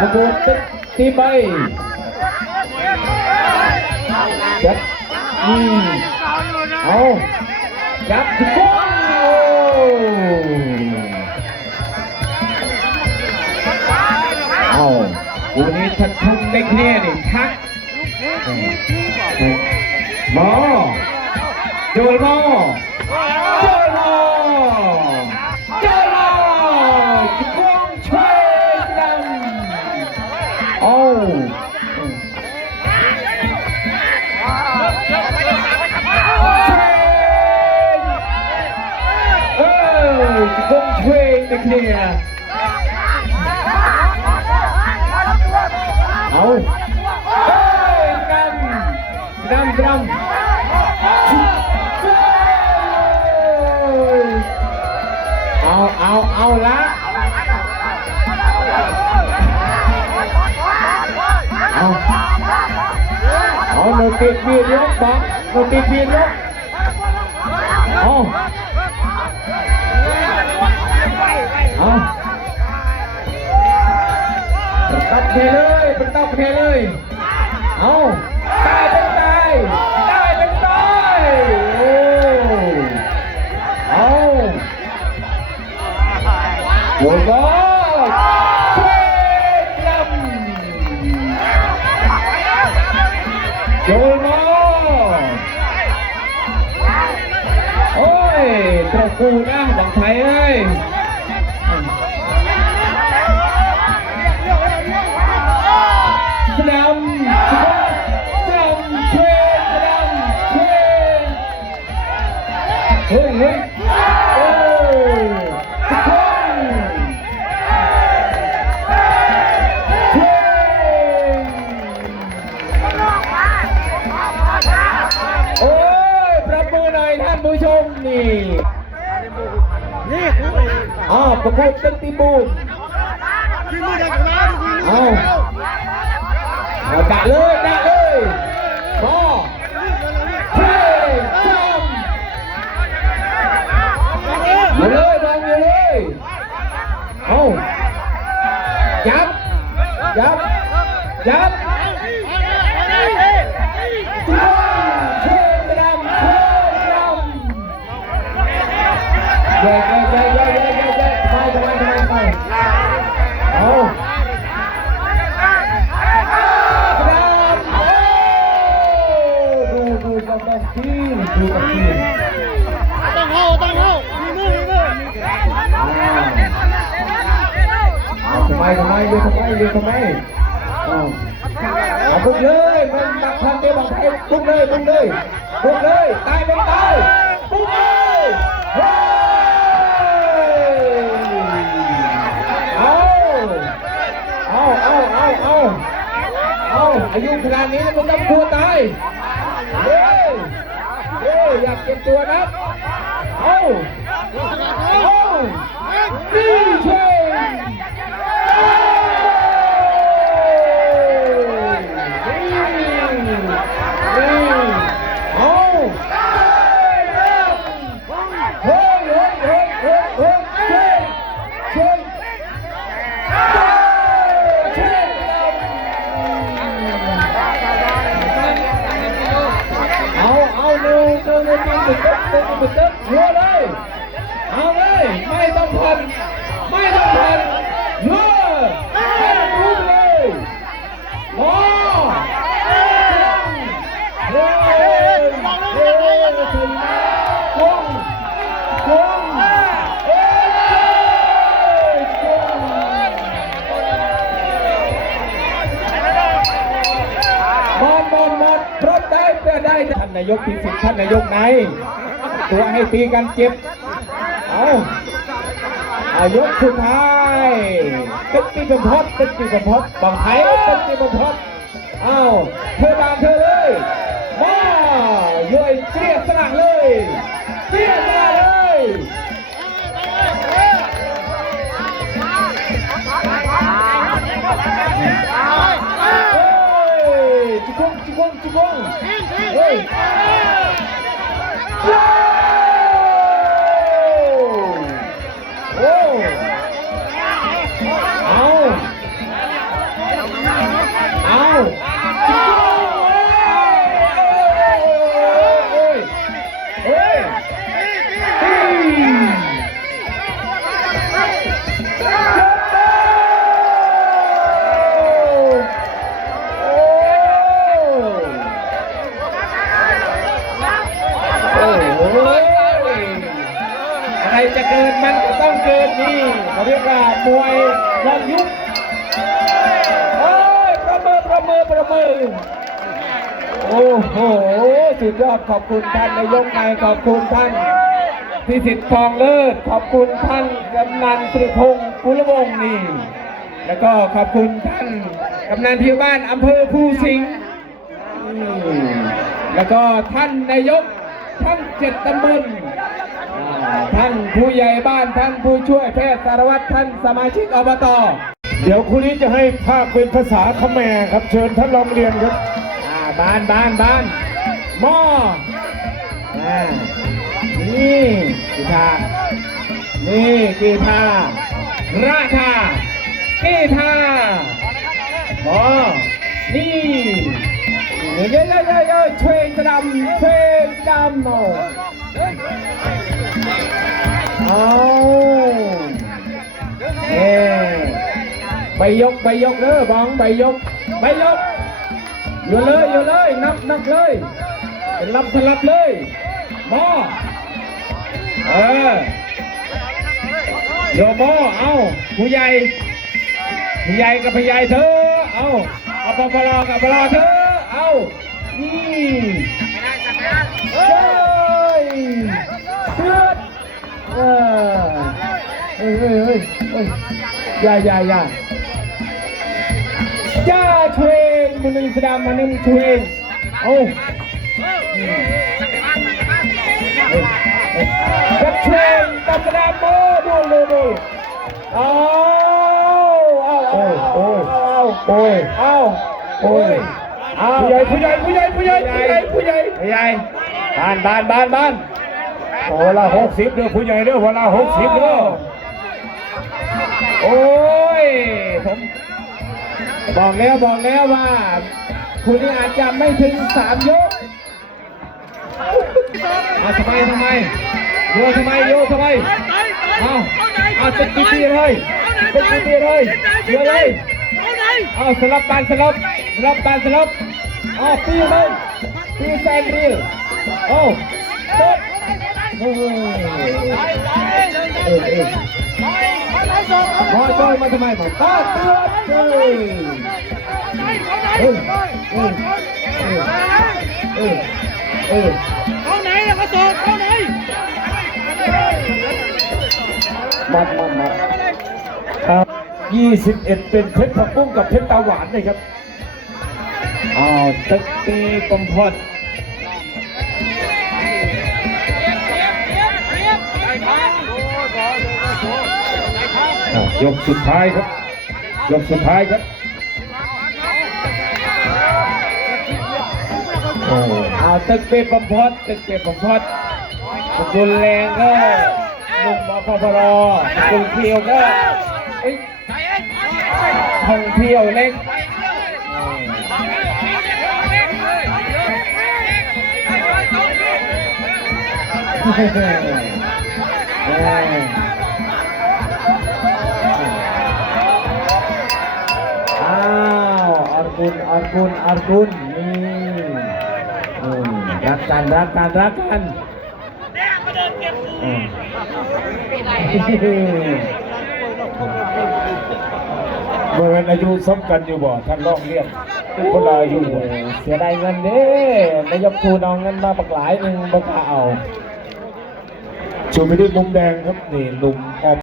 ประกบตีไปจับเอาจับทุกคนวันนี้ทักทุกได้แค่นี่ทักหมอโจลมอโจลมอโจลมอจุกงช่วยดังจุกงช่วยได้แค่ดำเอาละโนติดเบียดยกบอลโนติดเบียดยกตัดเทเลยเป็นตัดเทเลยตายเป็นตายโอ้โหเทลำโจลมอโอ้ยตระกูลนะบางไทยเอ้ยสนามเทรนสนามเทรนเฮ้ยทุกคนเทรนโอ้ยประมือหน่อยท่านผู้ชมนี่ประกบเต็มตีบูมด่าเลยพอเทจำอยู่เลยมองอยู่เลยจับทุกคนเทดำแย่ไปต้องทีมต้องเข้ามีมือทำไมบุกเลยมันตักพันเดียวบอกให้บุกเลยตายเป็นตายบุกเลยอายุขนาดนี้มันต้องกลัวตายอยากเก็บตัวนะดีเชหัวเลยเอาเลยไม่ต้องพันหัวให้มันรู้เลยหมดพร้อมได้ท่านนายกพิสิทธิ์ท่านนายกไหนตัวให้ตีกันเจ็บยกสุดท้ายตึ๊กตีบพดบังไทยตึ๊กตีบพดเธอบานเธอเลยย่อยเจี๊ยบสลักเลยจุกงเฮ้ย เขาเรียกว่ามวยย้อนยุคโอ้ยประเมินโอ้โหสุดยอดขอบคุณท่านนายกนายขอบคุณท่านพิสิทธิ์ทองเลิศขอบคุณท่านกำนันสุริพงศ์กุลวงศ์นี่แล้วก็ขอบคุณท่านกำนันที่บ้านอำเภอภูสิงห์แล้วก็ท่านนายกท่าน7 ตำบลท่านผู้ใหญ่บ้านท่านผู้ช่วยแพทย์สารวัตรท่านสมาชิกอบต.เดี๋ยวคู่นี้จะให้ภาคเป็นภาษาเขมรครับเชิญท่านรองเรียนครับบ้านหม้อนี่กีตานี่กีตาราชากีตาหม้อนี่เยอะเทรนดำเอาใบยกเด้อบองใบยกอยู่เลยนับเลยเป็นสลับเลยหม้อโยหม้อเอาผู้ใหญ่กับผู้ใหญ่เธอเอาปลอกับปลอเธอเอานี่เฮ้ยเดือดอย่าช่วยมันนึงสดามมันนึงช่วยเอาจับช่วยตับสดามโม่ดูเอาผู้ใหญ่บ้านหัวละ60เด้อผู้ใหญ่เด้อหัวละ60เด้อโอ้ยผมบอกแล้วว่าคุณนี่อาจจะไม่ถึง3 ยกทำไมโยทำไมเอาติดตีเลยเยอะเลยเอาสลับปีเลยปีแซนดิเอาตุ๊ดพอจอยมาทำไมมาตาเตือนเข้าไหนแล้วก็โจดเข้าไหนมัด21เป็นเพชรผักบุ้งกับเพชรตาหวานเลยครับตึกตีปมพดยกสุดท้ายครับตึกตีปมพดบุญแรงก็ลุงปปรบุญเที่ยวก็ท่องเที่ยวเล็กอาร์กุนนี่รักกันเมื่อวันอายุซ้ำกันอยู่บ่ท่านรองเรียนคนละอายุเสียดายเงินเด้นายกครูน้องเงินมาปักหลายหนึ่งบักเอาชมไปด้วยมุมแดงครับนี่หนุ่มออก